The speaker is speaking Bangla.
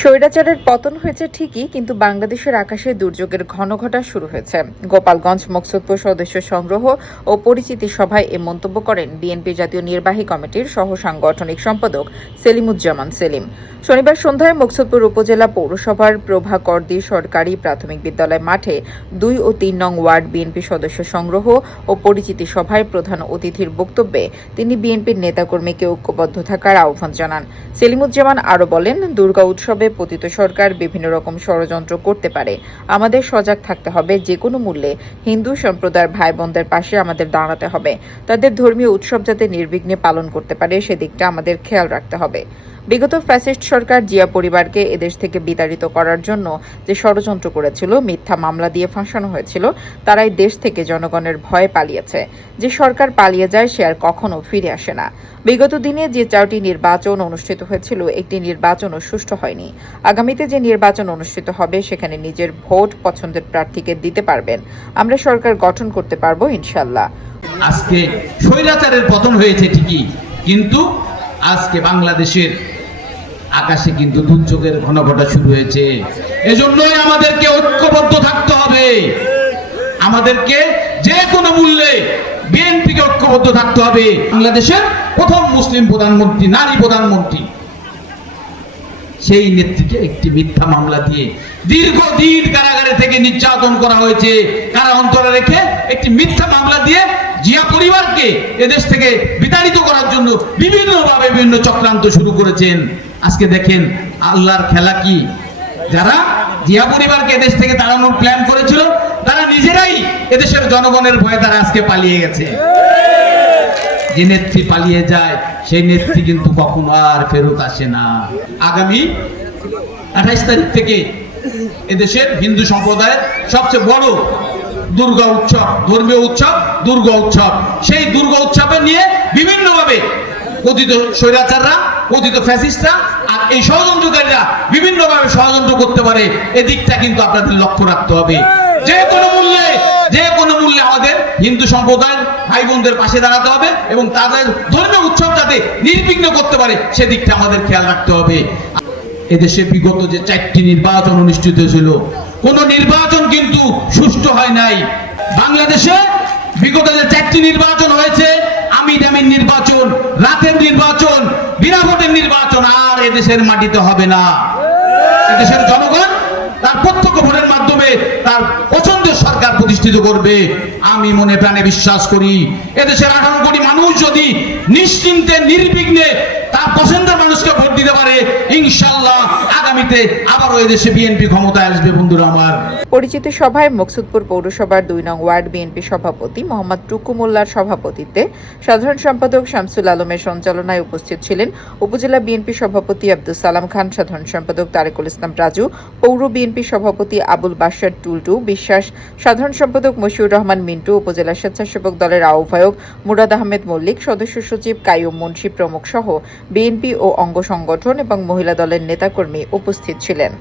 স্বৈরাচারের পতন হয়েছে ঠিকই, কিন্তু বাংলাদেশের আকাশে দুর্যোগের ঘন ঘটা শুরু হয়েছে। গোপালগঞ্জ মকসুদপুর সদস্য সংগ্রহ ও পরিচিতি সভায় এ মন্তব্য করেন বিএনপি জাতীয় নির্বাহী কমিটির সহ সাংগঠনিক সম্পাদক সেলিমুজ্জামান সেলিম। শনিবার সন্ধ্যায় মকসুদপুর উপজেলা পৌরসভার প্রভাকরদি সরকারি প্রাথমিক বিদ্যালয় মাঠে দুই ও তিন নং ওয়ার্ড বিএনপি সদস্য সংগ্রহ ও পরিচিতি সভায় প্রধান অতিথির বক্তব্যে তিনি বিএনপির নেতাকর্মীকে ঐক্যবদ্ধ থাকার আহ্বান জানান। সেলিমুজ্জামান আরও বলেন, দুর্গা উৎসবে পতিত সরকার বিভিন্ন রকম ষড়যন্ত্র করতে পারে। আমাদের সজাগ থাকতে হবে যে কোনো মূল্যে হিন্দু সম্প্রদায়ের ভাই বোনদের পাশে আমাদের দাঁড়াতে হবে। তাদের ধর্মীয় উৎসব যাতে নির্বিঘ্নে পালন করতে পারে সেদিকটা আমাদের খেয়াল রাখতে হবে। বিগত ফ্যাসিস্ট সরকার জিয়া পরিবারকে এদেশ থেকে বিতাড়িত করার জন্য যে ষড়যন্ত্র করেছিল, মিথ্যা মামলা দিয়ে ফাঁসানো হয়েছিল, তারাই দেশ থেকে জনগণের ভয়ে পালিয়েছে। যে সরকার পালিয়ে যায়, সে আর কখনো ফিরে আসে না। বিগত দিনে যে চারটি নির্বাচন অনুষ্ঠিত হয়েছিল, একটি নির্বাচনও সুষ্ঠু হয়নি। আগামীতে যে নির্বাচন অনুষ্ঠিত হবে, সেখানে নিজের ভোট পছন্দের প্রার্থীকে দিতে পারবেন। আমরা সরকার গঠন করতে পারব ইনশাল্লাহ আজকে স্বৈরাচারের পতন হয়েছে ঠিকই, কিন্তু আজকে বাংলাদেশের আকাশে কিন্তু দুর্যোগের ঘন ঘটা শুরু হয়েছে। এজন্যই আমাদেরকে ঐক্যবদ্ধ থাকতে হবে। আমাদেরকে যে কোনো মূল্যে বিএনপিকে ঐক্যবদ্ধ থাকতে হবে। বাংলাদেশের প্রথম মুসলিম প্রধানমন্ত্রী, নারী প্রধানমন্ত্রী। সেই নেত্রীকে একটি মিথ্যা মামলা দিয়ে দীর্ঘদিন কারাগারে থেকে নির্যাতন করা হয়েছে। কারা অন্তরে রেখে একটি মিথ্যা মামলা দিয়ে জিয়া পরিবারকে এদেশ থেকে বিতাড়িত করার জন্য বিভিন্নভাবে বিভিন্ন চক্রান্ত শুরু করেছেন। আজকে দেখেন আল্লাহর খেলা কি? যারা জিয়া পরিবারকে এদেশ থেকে তাড়ানোর প্ল্যান করেছিল, তারা নিজেরাই এদেশের জনগণের ভয়ে তারা আজকে পালিয়ে গেছে। যে নেত্রী পালিয়ে যায়, সেই নেত্রী কিন্তু কখনো আর ফেরত আসে না। আগামী আঠাইশ তারিখ থেকে এদেশের হিন্দু সম্প্রদায়ের সবচেয়ে বড় দুর্গা উৎসব, ধর্মীয় উৎসব, দুর্গা উৎসব। সেই দুর্গা উৎসবে নিয়ে বিভিন্নভাবে কথিত স্বৈরাচাররা, কথিত ফ্যাসিস্টরা আর এই ষড়যন্ত্রকারীরা বিভিন্নভাবে ষড়যন্ত্র করতে পারে, এদিকটা কিন্তু আপনাদের লক্ষ্য রাখতে হবে। যে কোনো মূল্যে, যে কোনো মূল্যে আমাদের হিন্দু সম্প্রদায়ের ভাই বোনদের পাশে দাঁড়াতে হবে এবং তাদের ধর্মীয় উৎসব যাতে নির্বিঘ্ন করতে পারে, সেদিকটা আমাদের খেয়াল রাখতে হবে। এদেশে বিগত যে চারটি নির্বাচন অনুষ্ঠিত হয়েছিল, কোন নির্বাচন কিন্তু সুষ্ঠু হয় নাই। বাংলাদেশে বিগত যে চারটি নির্বাচন হয়েছে আমি ডামির নির্বাচন রাতের নির্বাচন বিনা ভোটের নির্বাচন আর এদেশের মাটিতে হবে না। দেশের জনগণ তার প্রত্যক্ষ ভোটের মাধ্যমে তার পছন্দের সরকার প্রতিষ্ঠিত করবে। আমি মনে প্রাণে বিশ্বাস করি এদেশের আঠারো কোটি মানুষ যদি নিশ্চিন্তে নির্বিঘ্নে তার পছন্দের মানুষকে ভোট আগামীতে আবারও এদেশে বিএনপি ক্ষমতায় আসবে বন্ধুরা আমার। পরিচিতি সভায় মকসুদপুর পৌরসভার দুই নং ওয়ার্ড বিএনপি সভাপতি মোহাম্মদ টুকু মোল্লার সভাপতিত্বে সাধারণ সম্পাদক শামসুল আলমের সঞ্চালনায় উপস্থিত ছিলেন উপজেলা বিএনপি সভাপতি আব্দুল সালাম খান, সাধারণ সম্পাদক তারেকুল ইসলাম রাজু, পৌর বিএনপি সভাপতি আবুল বাসার টুলটু বিশ্বাস, সাধারণ সম্পাদক মশিউর রহমান মিন্টু, উপজেলা স্বেচ্ছাসেবক দলের আহ্বায়ক মুরাদ আহমেদ মল্লিক, সদস্য সচিব কাইয়ুম মুন্সি প্রমুখ সহ বিএনপি ও অঙ্গ সংগঠন এবং মহিলা দলের নেতাকর্মী উপস্থিত ছিলেন।